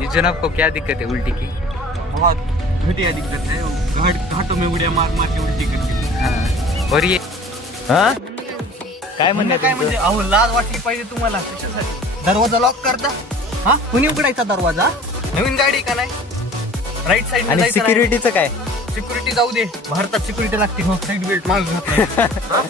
ये जनाब को क्या दिक्कत है उल्टी की? बहुत घटिया दिक्कत है, घाटों में उड़िया मार मार के उल्टी करते। हाँ। और ये हाँ काय म्हणजे अहो लाज वाटली पाहिजे तुम्हाला त्याच्यासाठी दरवाजा लॉक करता हा कुणी उघडायचा दरवाजा नवीन गाडी का नाही राईट साईड आणि सिक्युरिटीचं काय सिक्युरिटी जाऊ दे भारतात सिक्युरिटी लागते हो सीट बेल्ट मागून घातला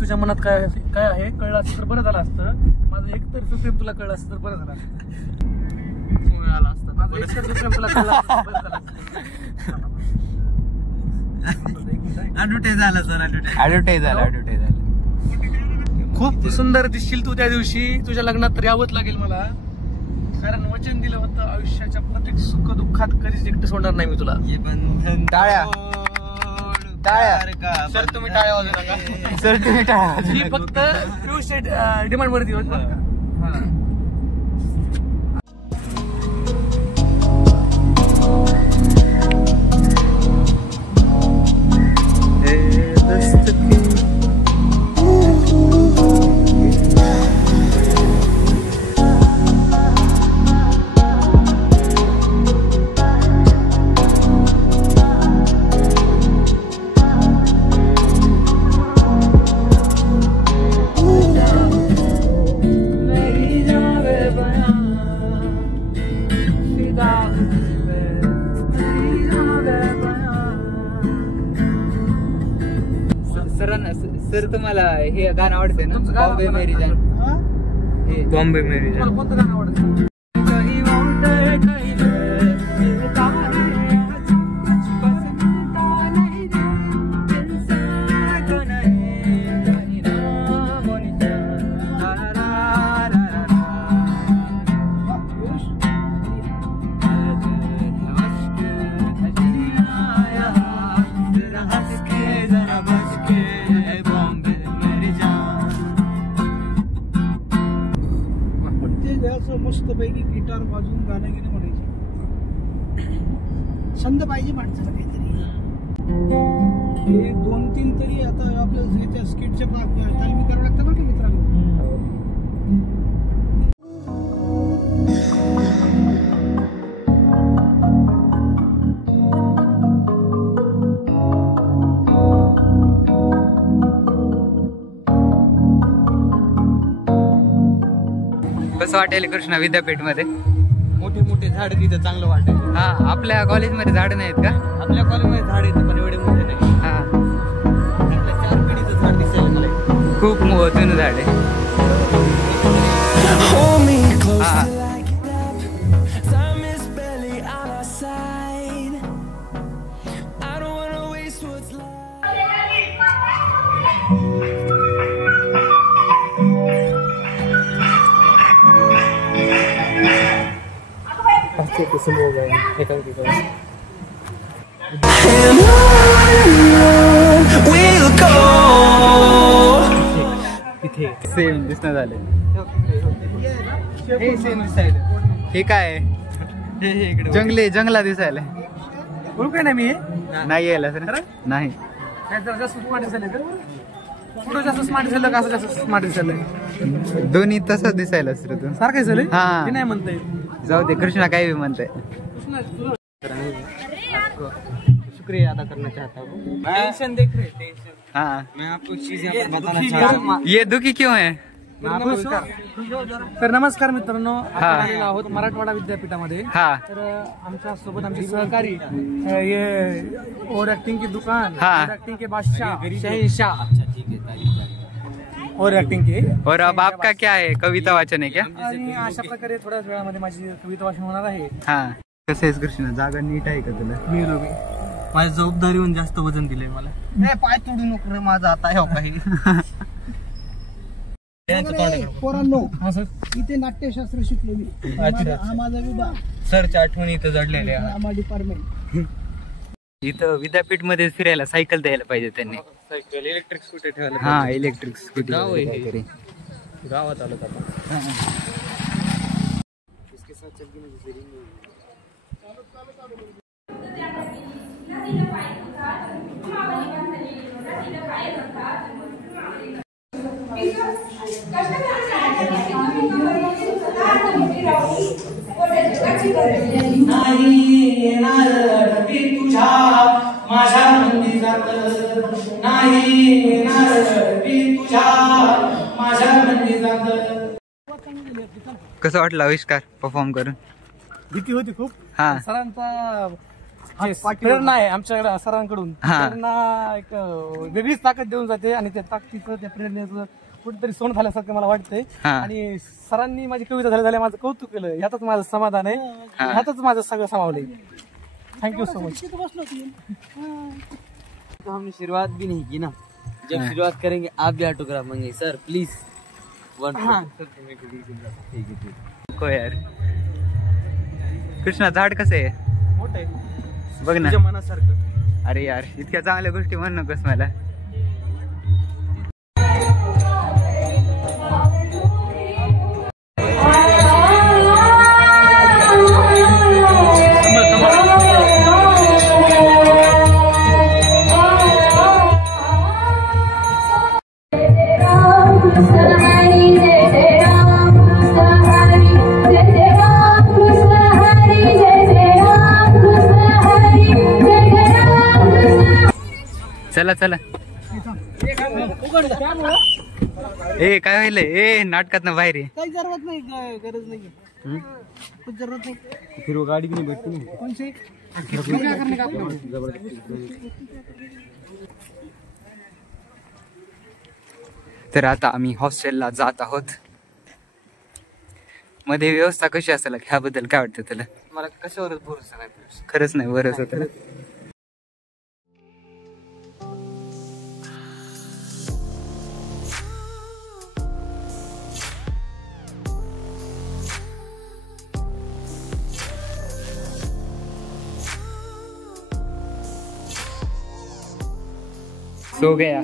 तुझ्या मनात काय काय आहे कळलं असतं तर बरं झालं असतं माझं एकतर्फी प्रेम तुला कळलं असतं तर बरं झालं असतं आला असतं माझं एकतर्फी प्रेम तुला कळलं असतं बरं झालं असतं ऍडव्हर्टाईज झालं सर ऍडव्हर्टाईज झालं खूप सुंदर दिसशील तू त्या दिवशी तुझ्या लग्नात तर यावंच लागेल मला कारण वचन दिलं होतं आयुष्याच्या प्रत्येक सुख दुःखात कधीच एकटं सोडणार नाही मी तुला टाळ्या सर तुम्ही टाळ्या वाजवू नका सर तुम्ही टाळ्या ही फक्त पियुष डिमांड वरती होत सर तुम्हाला हे गाणं आवडते ना बॉम्बे मेरी जान हे बॉम्बे मेरी जान कोणतं गाणं आवडतं मस्त पैकी गिटार वाजवून गाणं घेणं म्हणायचे छंद पाहिजे माणसाला काहीतरी हे 2-3 तरी आता आपल्या त्या स्किटच्या तालमी करावं लागतं बरं का मित्रांनो कसं वाटेल कृष्णा विद्यापीठ मध्ये मोठे मोठे झाड तिथं चांगलं वाटेल हा आपल्या कॉलेजमध्ये झाड नाहीत का आपल्या कॉलेजमध्ये झाड येतं पण एवढे मोठे नाही हा आपल्या 4 पिढीचं झाड दिसेल मला खूप जुनं झाड आहे हा सेम दिसणं झाले हे काय जंगला दिसायला काय नाही मी नाही यायला सर नाही जास्त स्मार्ट दिसायला का पुढे जास्त स्मार्ट दिसायला का असं जास्त स्मार्ट दिसायला दोन्ही तसंच दिसायला सर तू सारखं दिसायला हा नाही म्हणताय जाऊ दे कृष्णा काही भी म्हणताय शुक्रिया अदा करना चाहता हूँ टेंशन देख रहे टेंशन हाँ मैं आपको चीज यहाँ पर बताना चाहता हूँ ये दुखी क्यों है तर नमस्कार मित्रांनो आपण आलेलो आहोत मराठवाडा विद्यापीठामध्ये हा तर आमच्या सोबत आमचे सहकारी ये और एक्टिंग की दुकान और एक्टिंग के बादशाह शहंशाह और एक्टिंग के और अब आपका क्या है कविता वाचन है क्या आणि अशा प्रकारे थोड्याच वेळामध्ये माझी कविता वाचन होणार आहे हा कसं आहेस कृष्णा जागा नीट आहे का तुला मी रोगी माझ्या जबाबदारीहून जास्त वजन दिलंय मला नाही पाय तोडू नको रे माझा आता आहे काही पोरांनो इथे नाट्यशास्त्र शिकलो मी हा माझा विभाग सरच्या आठवणी इथं जडलेल्या आम्हा डिपार्टमेंट इथं विद्यापीठ मध्ये फिरायला सायकल द्यायला पाहिजे त्यांनी सायकल इलेक्ट्रिक स्कूटी ठेवायला हा इलेक्ट्रिक स्कूटी गावात आलो आपण कसं वाटलं आविष्कार परफॉर्म करून? भीती होती खूप. हा, सरांचा प्रेरणा आहे आमच्याकडे, सरांकडून प्रेरणा एक वेगळीच ताकद देऊन जाते आणि त्या ताकदीचं त्या प्रेरणेचं कुठेतरी सोन झाल्यासारखं मला वाटतंय. आणि सरांनी माझी कविता झाल्या माझं कौतुक केलं, ह्यातच माझं समाधान आहे, ह्यातच माझं सगळं समावलंय. Thank you so much. तो हमने शुरुआत भी नहीं की ना, जब शुरुआत करेंगे आप भी ऑटोग्राफ मांगे सर प्लीज. को यार कृष्णा झाड कसं आहे? मोठं आहे बघ ना तुझ्या मनासारखं. अरे यार इतक्या चांगल्या गोष्टी म्हण नकोस मला. चला चला. ए काय व्हायलंय? ए नाटकात ना बाहेर आहे. काही जरूरत नाही, गरज नाही, कुछ जरूरत नहीं. फिर वो गाड़ी भी नहीं बैठती ना. कौन सी तर आता आम्ही हॉस्टेलला जात आहोत. मध्ये व्यवस्था कशी असेल ह्याबद्दल काय वाटतं तुला? मला कशावरच भरोसा नाही. खरंच नाही बरंच होतं. सो गया.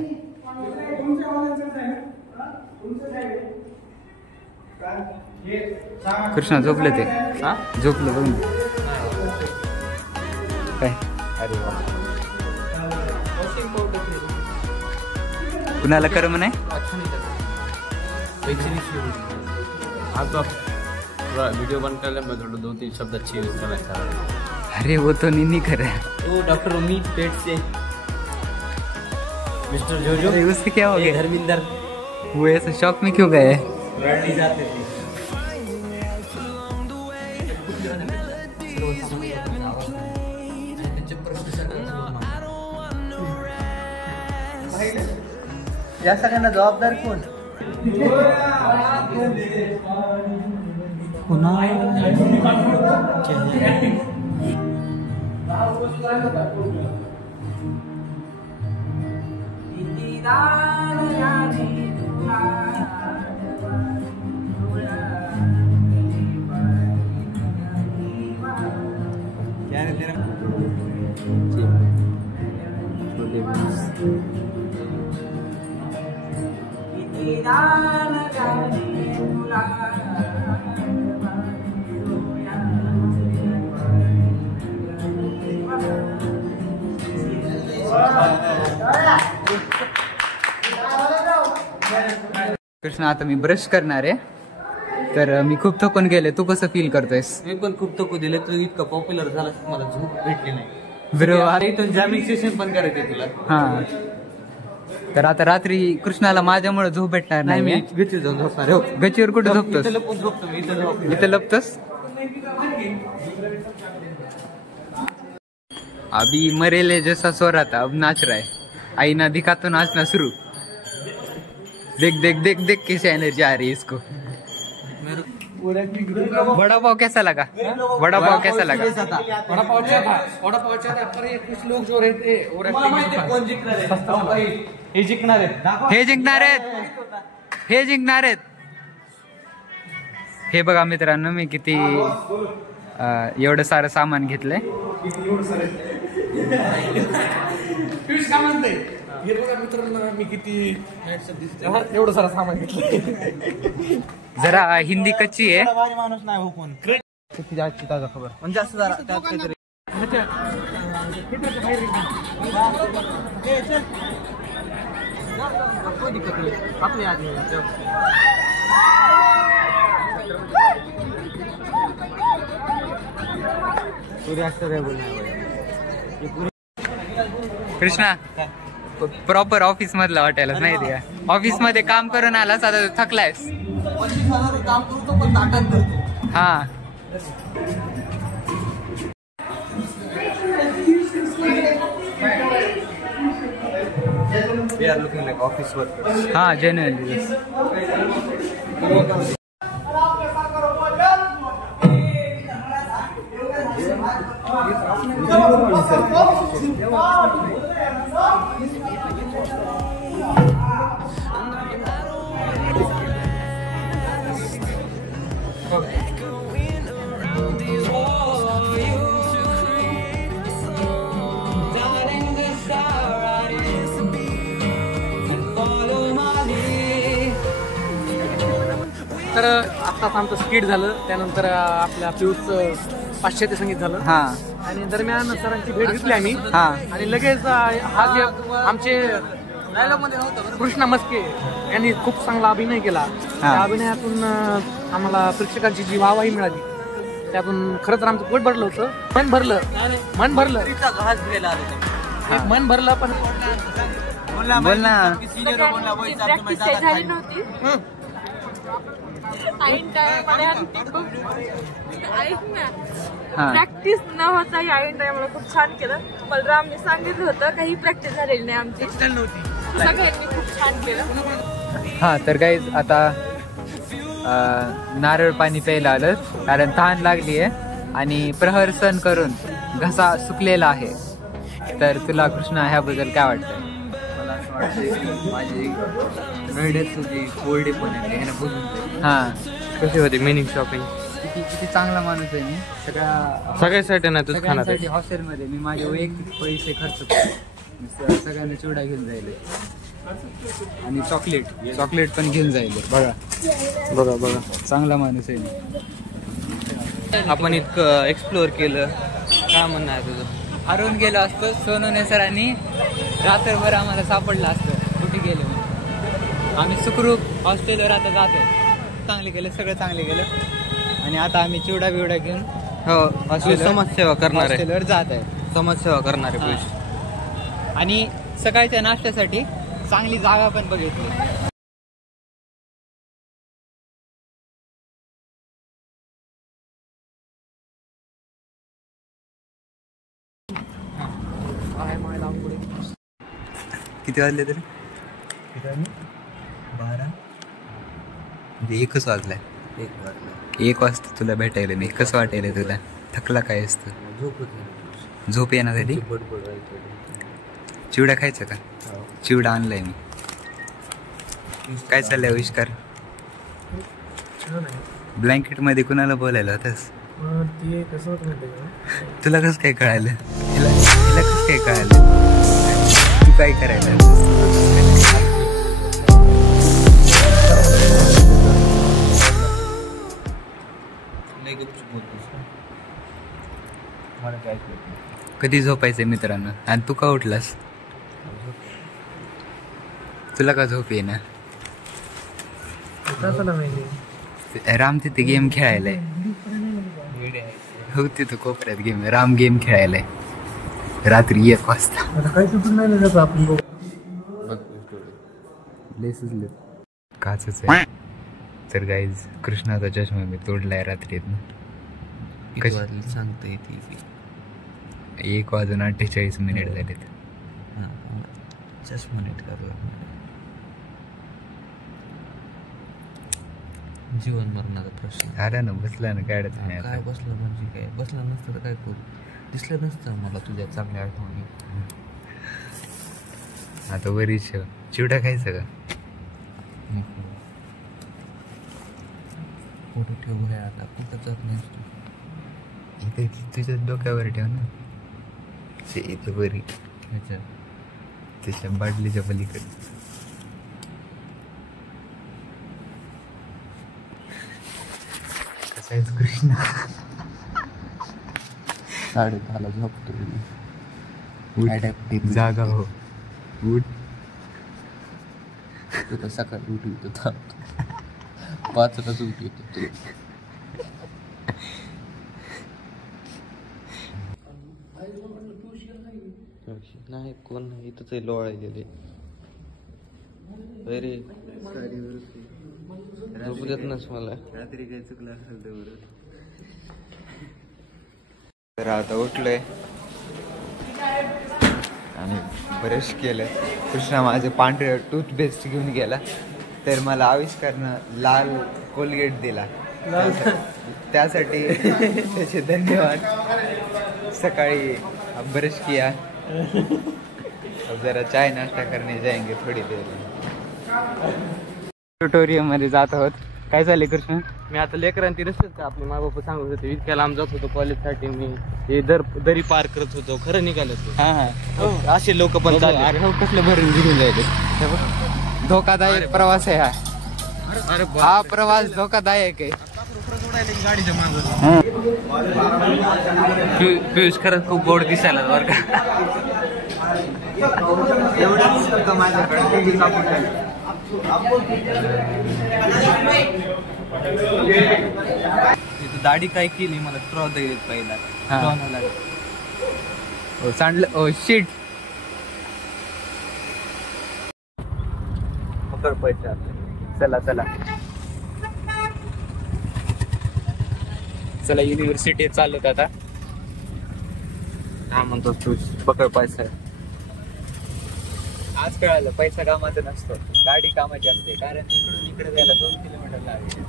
कृष्णा झोपले ते. झोपलं बघ ना. काय? अरे वा. कुणाला करम नाही? आप थोड़ा वीडियो बंद कर ले, मैं थोड़ा 2-3 शब्द अच्छे यूज करना चाह रहा हूँ. अरे वो तो नहीं कर रहा है. तो डॉक्टर उम्मीद पेट से मिस्टर जोजो. अरे उससे क्या हो गया? धर्मिंदर वो ऐसे शॉक में क्यों गए? लड़ने जाते थे. या सगळ्यांना जबाबदार कोण? कृष्णा आता मी ब्रश करणार आहे, तर मी खूप थकून गेले. तू कसं फील करतोयस? मी पण खूप थकू दिले. तू इतका पॉप्युलर झाला मला झोप भेटली नाही. बरोबर. इथून जॅमिंग सेशन पण करायचे तुला. हा, तर आता रात्री कृष्णाला माझ्यामुळे झोप भेटणार नाही. मी गच्चीवर जाऊन झोपणार. गच्चीवर कुठे झोपतोस? इथं लपून झोपतो मी. इथं लपतोस? अभी मरेले जैसा सो रहा था अब नाच रहा है. आईना दिखा तो नाचना शुरू. देख देख देख देख कैसे एनर्जी आ रही है इसको. वड़ा पाव कैसा लगा? वड़ा पाव कैसा लगा? वड़ा पाव अच्छा था. वड़ा पाव अच्छा था, पर ये कुछ लोग जो रहते कोण जिंकणार आहे? हे जिंकणार आहेत. हे जिंकणार आहेत. हे जिंकणार आहेत. हे बघा मित्रांनो, मी किती एवढं सारं सामान घेतलंय. काय म्हणते? हे बघा मित्रांनो, मी किती एवढं सारं सामान घेतलं. जरा हिंदी कच्ची आहे. माणूस नाही हो कोण. तिच्या आजची ताजा खबर. म्हणजे असं जरा त्यात काहीतरी आपली आज सूर्यास्त कृष्णा प्रॉपर ऑफिस मधला वाटायला नाही का? ऑफिस मध्ये काम करून आलास आता थकलायस. 25,000 काम करतो पण ताकद करतो. हा we are looking like office workers. हा जेन्युइनली. तर आत्ताच आमचं स्किट झालं, त्यानंतर आपल्या पियूषचं पाश्चात्य संगीत झालं. हा आणि दरम्यान सरांची भेट घेतली आम्ही. हा आणि लगेच हा जे आमचे कृष्णा मस्के यांनी खूप चांगला अभिनय केला. त्या अभिनयातून आम्हाला प्रेक्षकांची जी वाहवाही मिळाली, त्यातून खरं तर आमचं पोट भरलं होतं. मन भरलं मन भरलं पण बोल ना. प्रॅक्टिस न होता आईन टायमाला खूप छान केलं. बलरामने सांगितलं होतं काही प्रॅक्टिस झालेली नाही आमची, सगळ्यांनी खूप छान केलं. हा तर गाईज आता नारळ पाणी प्यायला आलं कारण तहान लागली आहे आणि प्रहर सण करून घसा सुकलेला आहे. तर तुला कृष्णा ह्याबद्दल काय वाटतं? मला असं वाटतं माझी नरड्याची कोरडे पण आहे ह्यानं बोलून. हा कशी होती मिनिंग शॉपिंग? किती चांगला माणूस आहे मी. सगळ्यासाठी नाही तुझं खाणार सगळ्यांसाठी हॉस्टेलमध्ये मी माझे वैयक्तिक पैसे खर्च करतो. सगळ्यांना चिवडा घेऊन जाईल आणि चॉकलेट पण घेऊन जाईल. बघा चांगला माणूस आहे मी. आपण इतकं एक्सप्लोअर केलं, काय म्हणणं आहे तुझं? हरवून गेलो असतो. सोनवणे सरांनी रात्रभर आम्हाला सापडलं असतं कुठे गेलो म्हणून. आम्ही सुखरूप हॉस्टेलवर आता जातोय. चांगले केलं, सगळं चांगले केलं. आणि आता आम्ही चिवडा बिवडा घेऊन समाजसेवा करणार आहे, हॉस्टेलवर जात आहे. समाजसेवा करणार आहे पुरुष. आणि सकाळच्या नाश्त्यासाठी चांगली जागा पण बघितली. किती वाजले तरी? 12 म्हणजे 1च वाजलाय. 1 वाजता तुला भेटायला नाही. कसं वाटायला तुला? थकला काय असतं? झोप येणार कधी? चिवडा खायचा का? चिवडा आणलाय मी. काय चाललंय आविष्कार? ब्लँकेट मध्ये कुणाला बोलायला होतास? तुला कसं काय कळालं? तिला कसं काय कळालं? तू काय करायला? कधी झोपायचंय मित्रांनो? आणि तू का उठलास? तुला का झोप येईना? राम तिथे गेम खेळायलाय. हो तिथं कोपऱ्यात गेम. राम गेम खेळायलाय रात्री 1 वाजता. काचच आहे. तर गाईज कृष्णाचा चष्मा मी तोडलाय रात्रीत. सांगता येते 1:48 झालेत. चष्मा नीट करावं. जीवन मरणाचा प्रश्न झाला ना. बसला ना. काय अडचण नाही. काय बसलं म्हणजे काय? बसलं नसतं तर काय करू? दिसलं नसतं मला तुझ्या चांगल्या आठवणी. आता वरीच चिवडा खायचं का? फोटो ठेवू आहे आता. कुठं जात नाहीस तू? इथे तुझ्या डोक्यावर ठेव ना. इथं बरी त्याच्या बाटलीच्या पलीकडे. कसा आहे कृष्णा? 10:30 झोपतो जागा हो उठ तुला सकाळी उठवितो 5:00 उठवितो तू. नाही कोण नाही इथंच लोळायलेले अरे झोपू देत नस मला. रात्री काय चुकलं असेल तर आता उठलोय आणि ब्रश केलं. कृष्णा माझे पांढरे टूथपेस्ट घेऊन गेला तर मला आविष्कारनं लाल कोलगेट दिला. त्यासाठी त्याचे धन्यवाद. सकाळी ब्रश किया अब जरा चाय नाश्ता करने जाएंगे थोडी देर. ट्युटोरियल मध्ये जात आहोत. काय झाले कृष्ण? मी आता लेकरांती रस्तेच का आपले माय बाबा सांगत होते इतक्या लांब जात होतो कॉलेजसाठी. मी हे दरी पार करत होतो. खरं निघालं ते. हा असे लोक पण चालले. अरे हो कसलं भरून घेऊन जायचे. धोकादायक प्रवास आहे हा. हा प्रवास धोकादायक आहे. गाडीच्या मागं पियुष खरंच खूप गोड दिसायला बरं का. दाढी काय केली मला त्रास देत पहिला. सांडलं ओ शिट. पकड पैसा. चला चला चला युनिव्हर्सिटी चालत आता. काय म्हणतो तू पकड पैसा. आज कळालं पैसा कामाचा नसतो गाडी कामाची असते. कारण इकडून इकडे जायला 2 किलोमीटर लागेल.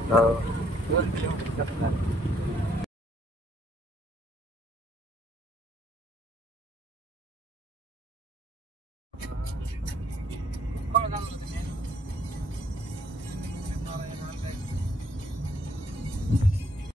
2 किलोमीटर